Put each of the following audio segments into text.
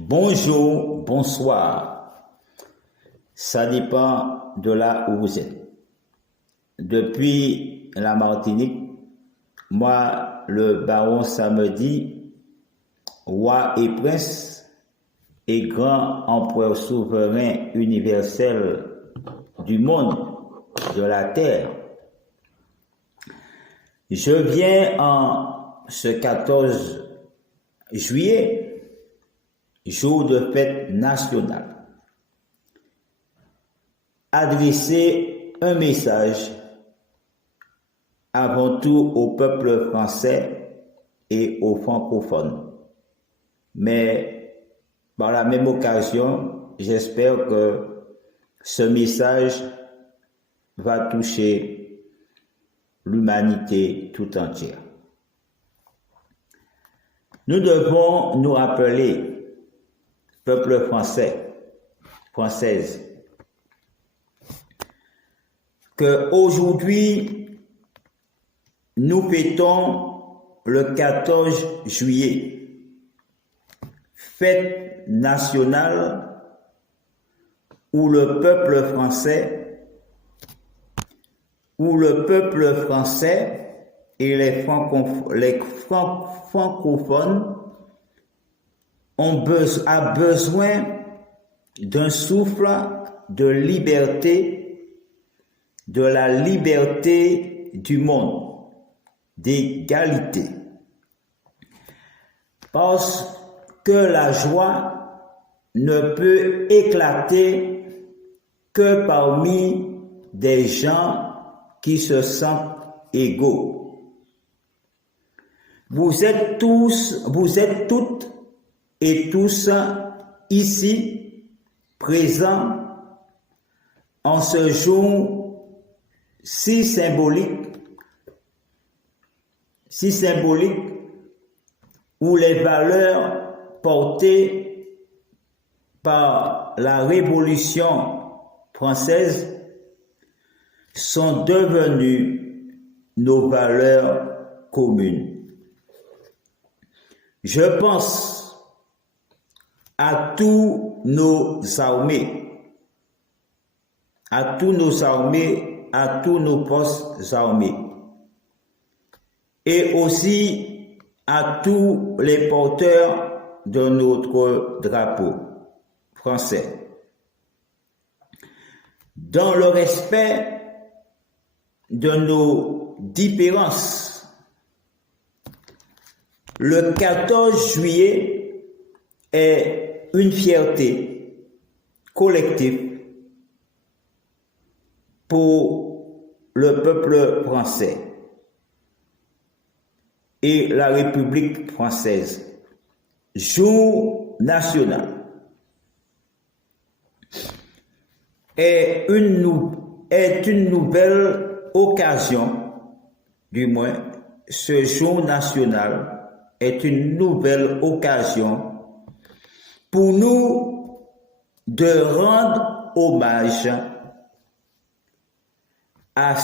Bonjour, bonsoir. Ça dépend de là où vous êtes. Depuis la Martinique, moi, le baron Samedi, roi et prince et grand empereur souverain universel du monde, de la terre, je viens en ce 14 juillet, jour de fête nationale, adresser un message avant tout au peuple français et aux francophones. Mais par la même occasion, j'espère que ce message va toucher l'humanité tout entière. Nous devons nous rappeler, peuple français, française, qu'aujourd'hui, nous fêtons le 14 juillet, fête nationale où le peuple français et les francophones ont besoin d'un souffle de liberté, de la liberté du monde, d'égalité. Parce que la joie ne peut éclater que parmi des gens qui se sentent égaux. Vous êtes toutes et tous ici présents en ce jour si symbolique où les valeurs portées par la Révolution française sont devenues nos valeurs communes. Je pense à tous nos armées, à tous nos postes armés, et aussi à tous les porteurs de notre drapeau français. Dans le respect de nos différences, le 14 juillet est une fierté collective pour le peuple français et la République française. Jour national est une nouvelle occasion, du moins, ce jour national est une nouvelle occasion pour nous de rendre hommage à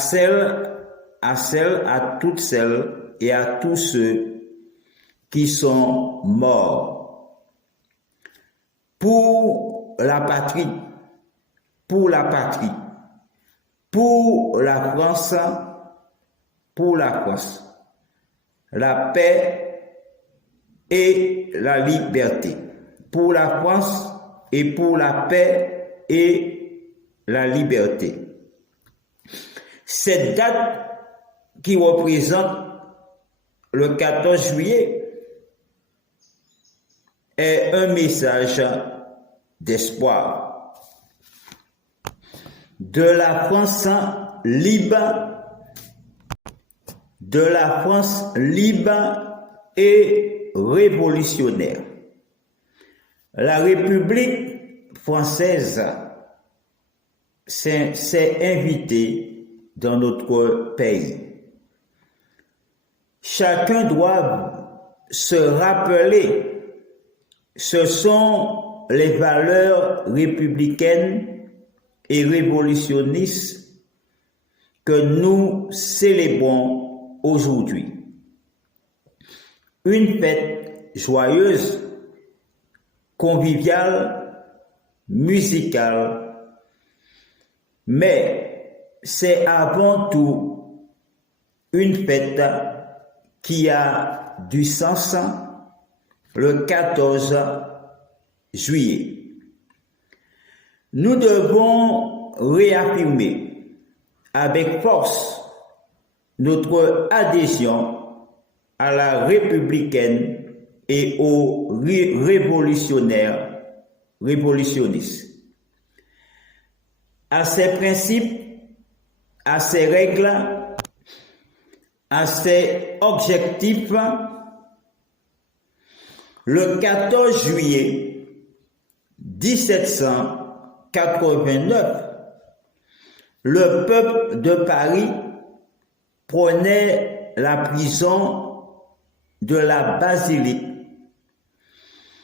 toutes celles et à tous ceux qui sont morts pour la patrie, pour la France, la paix et la liberté. Pour la France et pour la paix et la liberté. Cette date qui représente le 14 juillet est un message d'espoir. De la France libre et révolutionnaire. La République française s'est invitée dans notre pays. Chacun doit se rappeler, ce sont les valeurs républicaines et révolutionnistes que nous célébrons aujourd'hui. Une fête joyeuse conviviale, musicale, mais c'est avant tout une fête qui a du sens le 14 juillet. Nous devons réaffirmer avec force notre adhésion à la républicaine et aux révolutionnistes, à ses principes, à ses règles, à ses objectifs. Le 14 juillet 1789, le peuple de Paris prenait la prison de la basilique,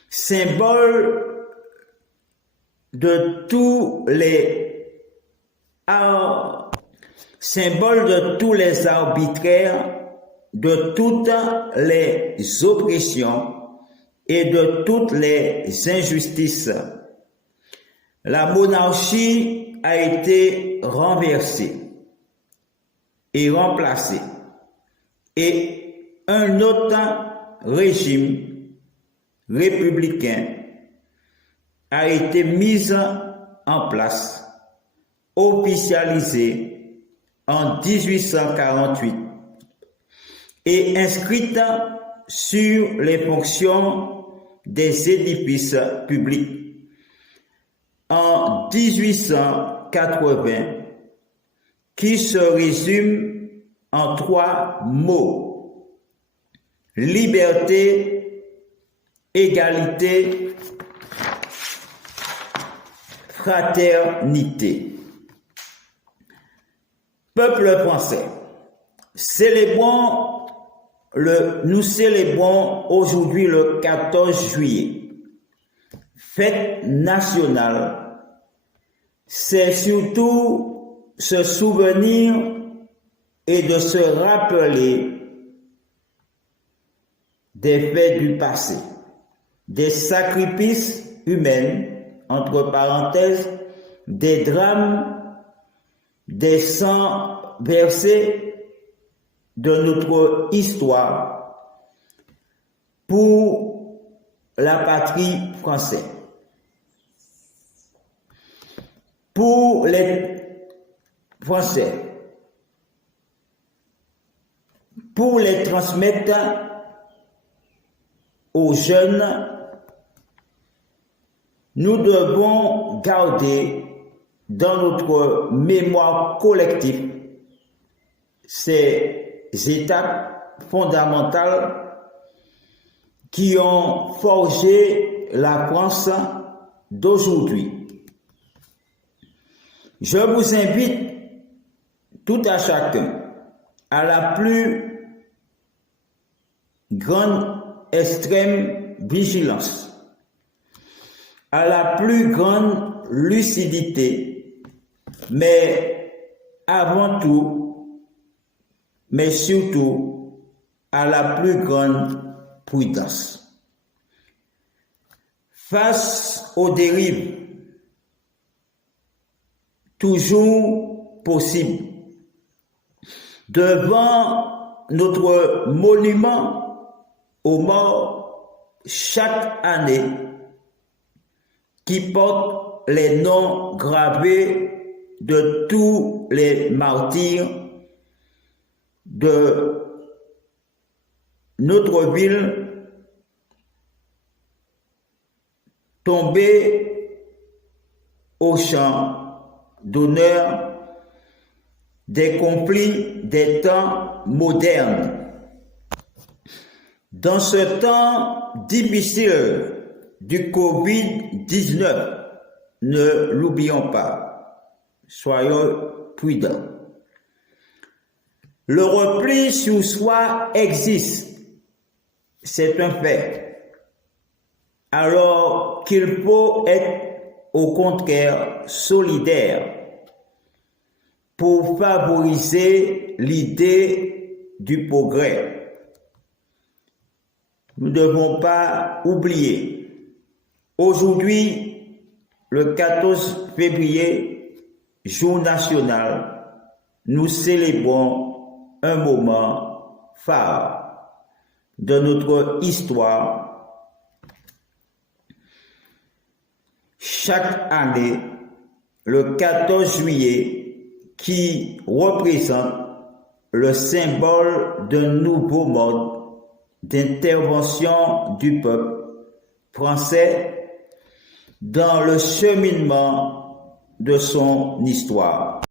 symbole de tous les arbitraires, de toutes les oppressions et de toutes les injustices. La monarchie a été renversée et remplacée, et un autre régime républicain a été mis en place, officialisé en 1848 et inscrite sur les fonctions des édifices publics en 1880, qui se résume en 3 mots: liberté, égalité, fraternité. Peuple français, nous célébrons aujourd'hui le 14 juillet, fête nationale. C'est surtout se souvenir et de se rappeler des faits du passé, des sacrifices humains, entre parenthèses, des drames, des sangs versés de notre histoire pour la patrie française. Pour les Français, pour les transmettre aux jeunes, nous devons garder dans notre mémoire collective ces étapes fondamentales qui ont forgé la France d'aujourd'hui. Je vous invite tout à chacun à la plus grande extrême vigilance, à la plus grande lucidité, mais avant tout, mais surtout, à la plus grande prudence. Face aux dérives toujours possibles, devant notre monument aux morts chaque année, qui porte les noms gravés de tous les martyrs de notre ville tombés au champ d'honneur des conflits des temps modernes. Dans ce temps difficile du Covid-19, ne l'oublions pas, soyons prudents. Le repli sur soi existe, c'est un fait, alors qu'il faut être au contraire solidaire pour favoriser l'idée du progrès. Nous ne devons pas oublier Aujourd'hui, le 14 février, jour national, nous célébrons un moment phare de notre histoire. Chaque année, le 14 juillet, qui représente le symbole d'un nouveau mode d'intervention du peuple français dans le cheminement de son histoire.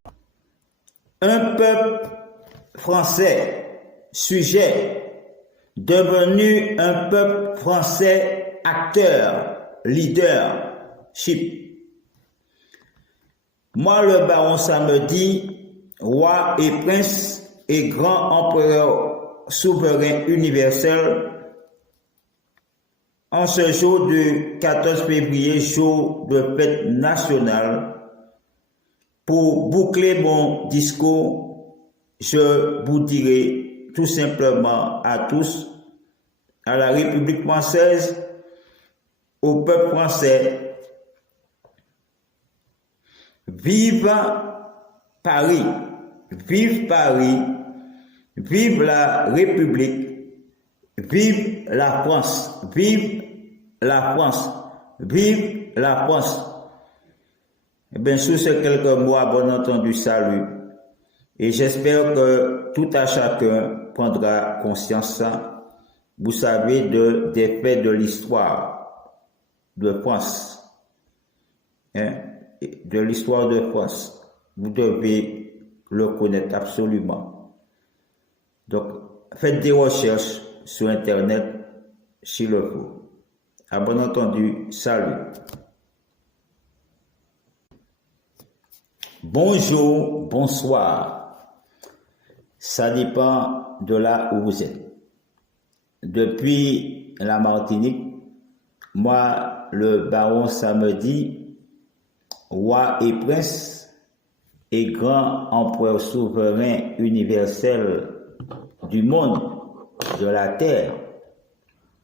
Un peuple français sujet, devenu un peuple français acteur, leadership. Moi, le baron Samedi, roi et prince et grand empereur souverain universel, en ce jour du 14 février, jour de fête nationale, pour boucler mon discours, je vous dirai tout simplement à tous, à la République française, au peuple français, vive Paris, vive Paris, vive la République, vive la France, vive la France, vive la France. Eh bien, sous ces quelques mots, bon entendu, salut. Et j'espère que tout à chacun prendra conscience, vous savez, des faits de l'histoire de France. De l'histoire de France. Vous devez le connaître absolument. Donc, faites des recherches sur Internet s'il le faut. À bon entendu, salut. Bonjour, bonsoir. Ça dépend de là où vous êtes. Depuis la Martinique, moi, le baron Samedi, roi et prince et grand empereur souverain universel du monde, de la terre,